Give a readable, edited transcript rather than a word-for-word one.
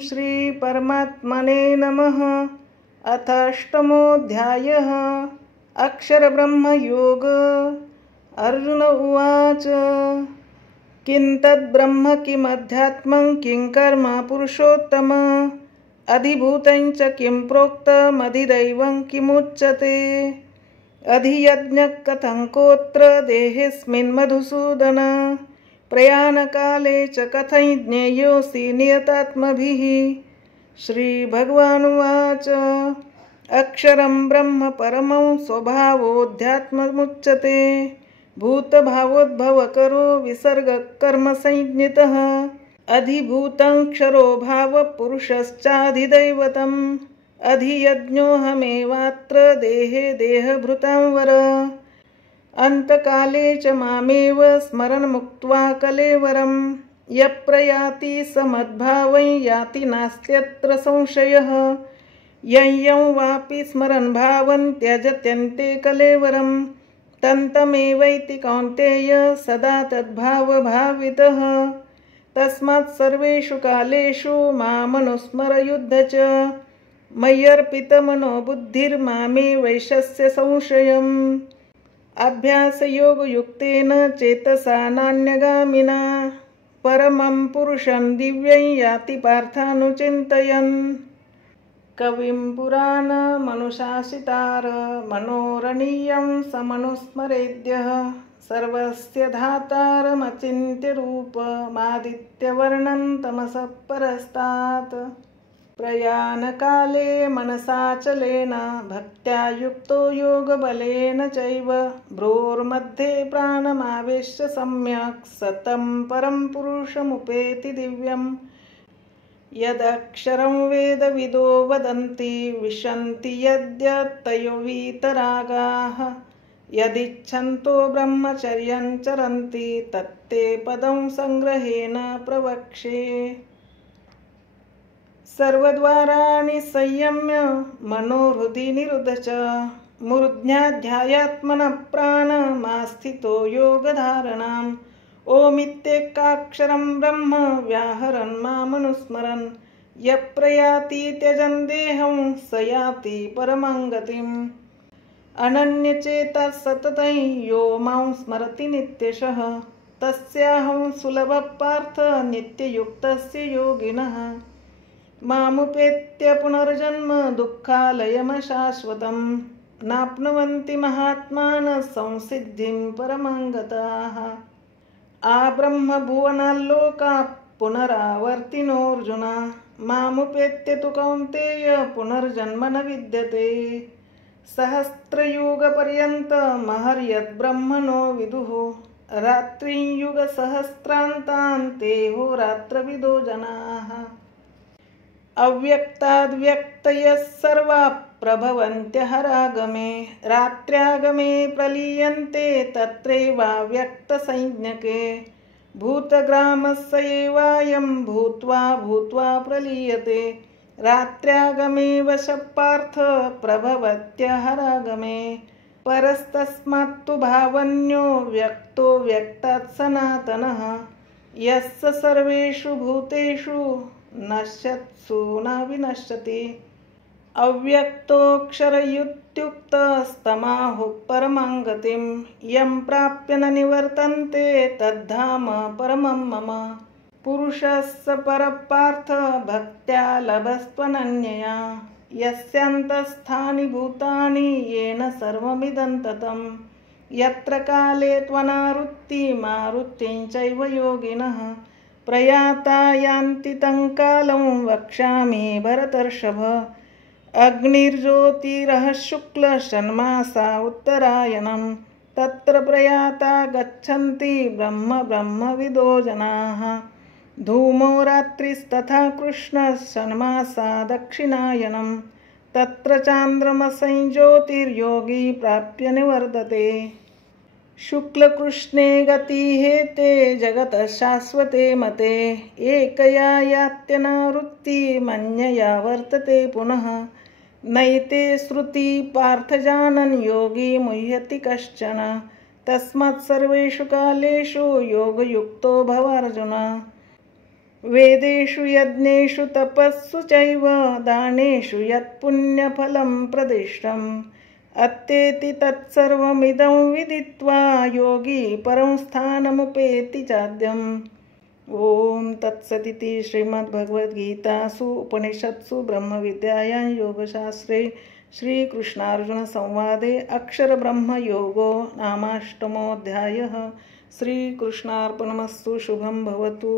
श्री परमात्मने नमः। अथ अष्टमोऽध्यायः। अक्षरब्रह्मयोग। अर्जुन उवाच किं तद्ब्रह्म किमध्यात्मं किं कर्म पुरुषोत्तम अधिभूतं च किं प्रोक्तमधिदैवं किमुच्यते अधियज्ञः कथं कोत्र देहेऽस्मिन् मधुसूदन प्रयाणकाले च कथं ज्ञेयोऽसि नियतात्मभिः। श्रीभगवानुवाच अक्षरं ब्रह्म परमं स्वभावोऽध्यात्ममुच्यते भूतभावोद्भवकरो विसर्गकर्मसंज्ञितः अधिभूतं क्षरो भावपुरुषश्चाधिदैवतम् अधियज्ञोऽहमेवात्र देहे देहभृतां वर अन्तकाले च मामेव स्मरन् मुक्त्वा कलेवरं यः प्रयाति स मद्भावं याति नास्त्यत्र संशयः यं वापि स्मरन् भावं त्यजत्यन्ते कलेवरं तन्तमेवैति कौन्तेय सदा तद्भावभावितः तस्मात् सर्वेषु कालेषु मामनुस्मर युध्य च मय्यर्पितमनो बुद्धिर्मामे वैशस्य संशयम् अभ्यासयोगयुक्तेन चेतसा नान्यगामिना परमं पुरुषं दिव्यं याति पार्थानुचिन्तयन्। कविं पुराणमनुशासितार मनोरणीयं समनुस्मरेद्यः सर्वस्य धातारमचिन्त्य रूपमादित्यवर्णं तमसः परस्तात् प्रयाणकाले मनसाचलेन भक्त्या युक्तो योगबलेन चैव भ्रोर्मध्ये प्राणमावेश्य सम्यक् सतं परं पुरुषमुपेति दिव्यम् यदक्षरं वेदविदो वदन्ति विशन्ति यद्यतयो वीतरागाः यदिच्छन्तो ब्रह्मचर्यं चरन्ति तत्ते पदं संग्रहेण प्रवक्ष्ये। सर्वद्वाराणि संयम्य मनोहृदि निरुद्ध च मूर्ध्याध्यायात्मनः प्राणमास्थितो योगधारणाम् ओमित्येकाक्षरं ब्रह्म व्याहरन् मामनुस्मरन् यः प्रयाति त्यजन् देहं स याति परमां गतिम् अनन्यचेतः सततं यो मां स्मरति नित्यशः तस्याहं सुलभः पार्थ नित्ययुक्तस्य योगिनः मामुपेत्य पुनर्जन्म दुःखालयमशाश्वतं नाप्नुवन्ति महात्मानः संसिद्धिं परमां गताः आब्रह्मभुवनाल्लोका पुनरावर्तिनोऽर्जुन मामुपेत्य तु कौन्तेय पुनर्जन्म न विद्यते सहस्रयुगपर्यन्तमहर्यद्ब्रह्मणो विदुः रात्रियुगसहस्रान्तान्ते होरात्रविदो जनाः अव्यक्ताद्व्यक्तयः सर्वा प्रभवन्त्यहरागमे रात्र्यागमे प्रलीयन्ते तत्रैवाव्यक्तसंज्ञके भूतग्रामस्य एवायं भूत्वा भूत्वा प्रलीयते रात्र्यागमे वशः पार्थ प्रभवत्यहरागमे परस्तस्मात्तु भावन्यो व्यक्तो व्यक्तात् सनातनः यस्य सर्वेषु भूतेषु नश्यत्सु न विनश्यति अव्यक्तोऽक्षरयुक्तस्तमाहुः परमां गतिं यं प्राप्य न निवर्तन्ते तद्धाम परमं मम पुरुषस्य परः पार्थ भक्त्या लभस्त्वनन्यया यस्यान्तस्थानि भूतानि येन सर्वमिदं ततं यत्र काले त्वनावृत्तिमावृत्तिं चैव योगिनः प्रयाता यान्ति तं कालं वक्ष्यामि भरतर्षभ अग्निर्ज्योतिरः शुक्लः षण्मासा उत्तरायणं तत्र प्रयाता गच्छन्ति ब्रह्मविदो जनाः धूमो रात्रिस्तथा कृष्णः षण्मासा दक्षिणायनं तत्र चान्द्रमसं ज्योतिर्योगी प्राप्य निवर्तते शुक्लकृष्णे गतिहेते जगतः शाश्वते मते एकया यात्यनावृत्तिमन्यया वर्तते पुनः नैते श्रुति पार्थजानन् योगी मुह्यति कश्चन तस्मात् सर्वेषु कालेषु योगयुक्तो भव अर्जुन वेदेषु यज्ञेषु तपस्सु चैव दानेषु यत्पुण्यफलं प्रदिष्टम् अत्येति तत्सर्वमिदं विदित्वा योगी परं स्थानमुपेति चाद्यम्। ओम तत्सदिति श्रीमद्भगवद्गीतासु उपनिषत्सु ब्रह्मविद्यायां योगशास्त्रे श्रीकृष्णार्जुनसंवादे अक्षरब्रह्मयोगो नामाष्टमोऽध्यायः। श्रीकृष्णार्पणमस्तु। शुभं भवतु।